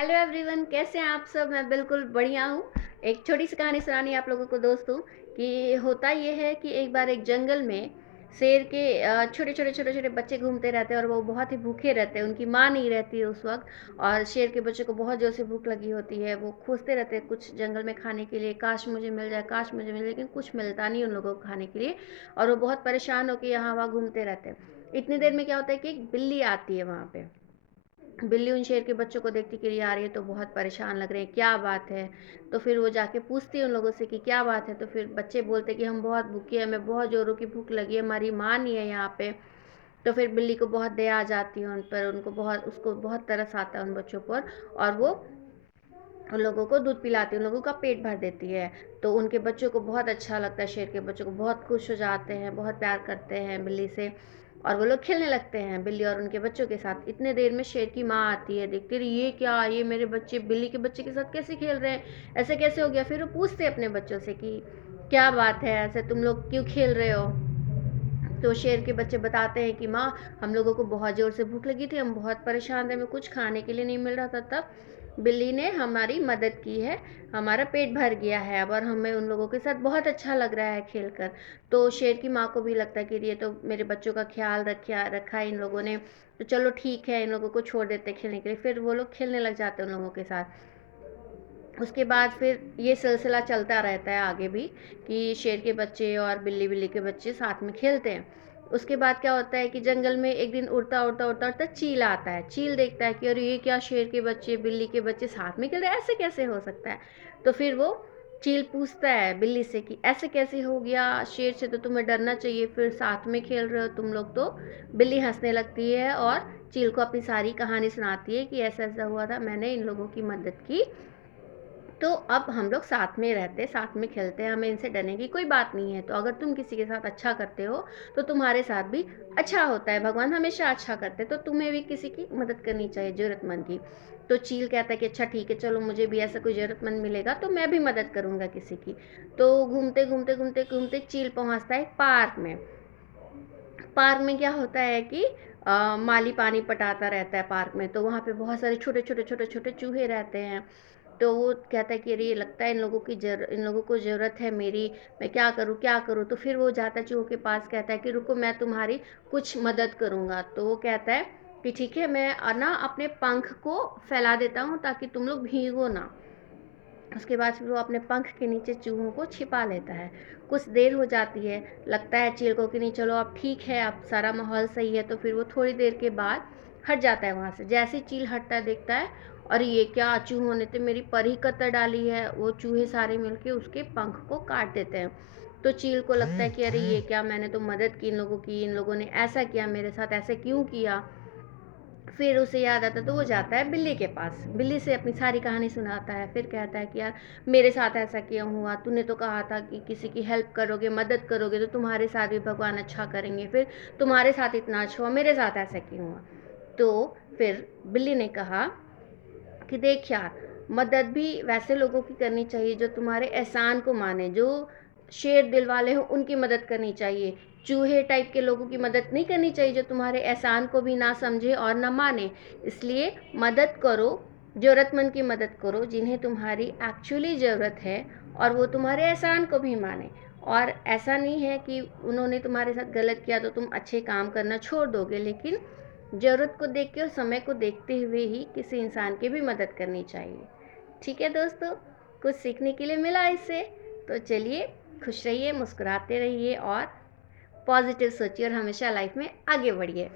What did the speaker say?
Hello everyone, कैसे हैं आप सब। मैं बिल्कुल बढ़िया हूँ। एक छोटी सी कहानी सुनानी है आप लोगों को दोस्तों कि होता ये है कि एक बार एक जंगल में शेर के छोटे छोटे छोटे छोटे बच्चे घूमते रहते हैं और वो बहुत ही भूखे रहते हैं। उनकी माँ नहीं रहती है उस वक्त और शेर के बच्चों को बहुत जोर से भूख लगी होती है। वो खोजते रहते हैं कुछ जंगल में खाने के लिए, काश मुझे मिल जाए, काश मुझे मिल जाए, लेकिन कुछ मिलता नहीं उन लोगों को खाने के लिए। और वो बहुत परेशान होकर यहाँ वहाँ घूमते रहते हैं। इतनी देर में क्या होता है कि एक बिल्ली आती है वहाँ पे। बिल्ली उन शेर के बच्चों को देखती कि यार ये तो बहुत परेशान लग रहे हैं, क्या बात है। तो फिर वो जाके पूछती है उन लोगों से कि क्या बात है। तो फिर बच्चे बोलते कि हम बहुत भूखे हैं, हमें बहुत जोरों की भूख लगी है, हमारी माँ नहीं है यहाँ पे। तो फिर बिल्ली को बहुत दया आ जाती है उन पर, उनको बहुत, उसको बहुत तरस आता है उन बच्चों पर। और वो उन लोगों को दूध पिलाती है, उन लोगों का पेट भर देती है। तो उनके बच्चों को बहुत अच्छा लगता है, शेर के बच्चों को बहुत खुश हो जाते हैं, बहुत प्यार करते हैं बिल्ली से। और वो लोग खेलने लगते हैं बिल्ली और उनके बच्चों के साथ। इतने देर में शेर की माँ आती है, देखती रही ये क्या, ये मेरे बच्चे बिल्ली के बच्चे के साथ कैसे खेल रहे हैं, ऐसे कैसे हो गया। फिर वो पूछते अपने बच्चों से कि क्या बात है, ऐसे तुम लोग क्यों खेल रहे हो। तो शेर के बच्चे बताते हैं कि माँ, हम लोगों को बहुत ज़ोर से भूख लगी थी, हम बहुत परेशान थे, हमें कुछ खाने के लिए नहीं मिल रहा था। तब बिल्ली ने हमारी मदद की है, हमारा पेट भर गया है अब और हमें उन लोगों के साथ बहुत अच्छा लग रहा है खेलकर। तो शेर की माँ को भी लगता है कि ये तो मेरे बच्चों का ख्याल रखा है इन लोगों ने, तो चलो ठीक है, इन लोगों को छोड़ देते खेलने के लिए। फिर वो लोग खेलने लग जाते हैं उन लोगों के साथ। उसके बाद फिर ये सिलसिला चलता रहता है आगे भी कि शेर के बच्चे और बिल्ली बिल्ली के बच्चे साथ में खेलते हैं। उसके बाद क्या होता है कि जंगल में एक दिन उड़ता उड़ता उड़ता उड़ता चील आता है। चील देखता है कि अरे ये क्या, शेर के बच्चे बिल्ली के बच्चे साथ में खेल रहे हैं, ऐसे कैसे हो सकता है। तो फिर वो चील पूछता है बिल्ली से कि ऐसे कैसे हो गया, शेर से तो तुम्हें डरना चाहिए, फिर साथ में खेल रहे हो तुम लोग तो। बिल्ली हंसने लगती है और चील को अपनी सारी कहानी सुनाती है कि ऐसा ऐसा हुआ था, मैंने इन लोगों की मदद की, तो अब हम लोग साथ में रहते, साथ में खेलते हैं, हमें इनसे डरने की कोई बात नहीं है। तो अगर तुम किसी के साथ अच्छा करते हो तो तुम्हारे साथ भी अच्छा होता है, भगवान हमेशा अच्छा करते हैं, तो तुम्हें भी किसी की मदद करनी चाहिए, ज़रूरतमंद की। तो चील कहता है कि अच्छा ठीक है, चलो मुझे भी ऐसा कोई ज़रूरतमंद मिलेगा तो मैं भी मदद करूँगा किसी की। तो घूमते घूमते घूमते घूमते चील पहुँचता है पार्क में। पार्क में क्या होता है कि माली पानी पटाता रहता है पार्क में। तो वहाँ पे बहुत सारे छोटे छोटे छोटे छोटे चूहे रहते हैं। तो वो कहता है कि अरे ये लगता है इन लोगों को ज़रूरत है मेरी, मैं क्या करूँ क्या करूँ। तो फिर वो जाता है चूहों के पास, कहता है कि रुको मैं तुम्हारी कुछ मदद करूँगा। तो वो कहता है कि ठीक है, मैं ना अपने पंख को फैला देता हूँ ताकि तुम लोग भीगो ना। उसके बाद फिर वो अपने पंख के नीचे चूहों को छिपा लेता है। कुछ देर हो जाती है, लगता है चील को कि नहीं चलो अब ठीक है, अब सारा माहौल सही है। तो फिर वो थोड़ी देर के बाद हट जाता है वहाँ से। जैसे ही चील हटता है देखता है और ये क्या, चूहों ने तो मेरी पर ही कतर डाली है। वो चूहे सारे मिलके उसके पंख को काट देते हैं। तो चील को लगता है कि अरे ये क्या, मैंने तो मदद की इन लोगों की, इन लोगों ने ऐसा किया मेरे साथ, ऐसे क्यों किया। फिर उसे याद आता तो वो जाता है बिल्ली के पास, बिल्ली से अपनी सारी कहानी सुनाता है। फिर कहता है कि यार मेरे साथ ऐसा क्यों हुआ, तूने तो कहा था कि किसी की हेल्प करोगे, मदद करोगे तो तुम्हारे साथ भी भगवान अच्छा करेंगे, फिर तुम्हारे साथ इतना अच्छा हुआ, मेरे साथ ऐसा क्यों हुआ। तो फिर बिल्ली ने कहा कि देख यार, मदद भी वैसे लोगों की करनी चाहिए जो तुम्हारे एहसान को माने, जो शेर दिल वाले हो उनकी मदद करनी चाहिए। चूहे टाइप के लोगों की मदद नहीं करनी चाहिए जो तुम्हारे एहसान को भी ना समझे और ना माने। इसलिए मदद करो, ज़रूरतमंद की मदद करो जिन्हें तुम्हारी एक्चुअली ज़रूरत है, और वो तुम्हारे एहसान को भी माने। और ऐसा नहीं है कि उन्होंने तुम्हारे साथ गलत किया तो तुम अच्छे काम करना छोड़ दोगे, लेकिन ज़रूरत को देख के और समय को देखते हुए ही किसी इंसान की भी मदद करनी चाहिए। ठीक है दोस्तों, कुछ सीखने के लिए मिला इससे। तो चलिए, खुश रहिए, मुस्कुराते रहिए और पॉजिटिव सोचिए और हमेशा लाइफ में आगे बढ़िए।